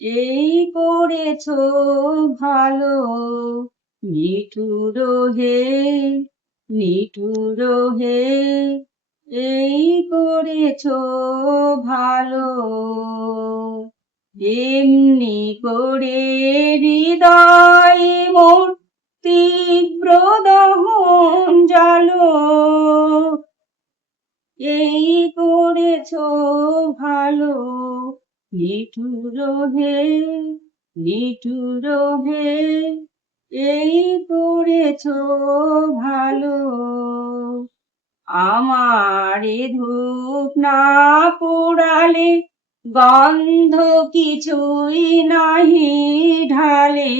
এই করেছো ভালো, নিঠুর হে, নিঠুর হে, এই করেছো ভালো। এমনি করে হৃদয় মোর তীব্র দহন জালো, এই করেছো ভালো, নিঠুর হে, নিঠুর হে, এই করেছো ভালো। আমারে ধূপ না পোড়ালে, গন্ধ কিছুই নাহি ঢালে,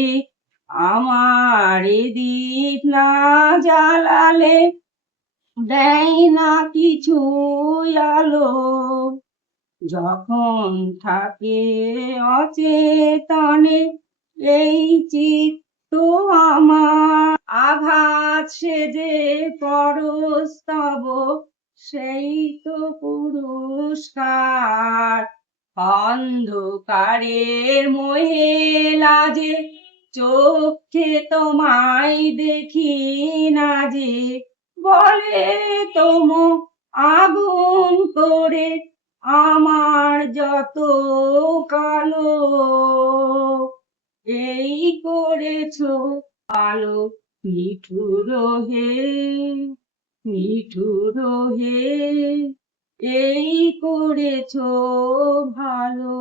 আমারে দীপ না জ্বালালে, দেয় না কিছু আলো। যখন থাকে অচেতনে এই চিত্ত আমার, আঘাত সেজে পরস্তব সেই তো পুরস্কার। অন্ধকারের মোহে লাজে চোখে তোমায় দেখি না যে, বলে তোম আগুন করে আমার যত কালো, এই করেছো আলো, নিঠুর হে, নিঠুর হে, এই করেছো ভালো।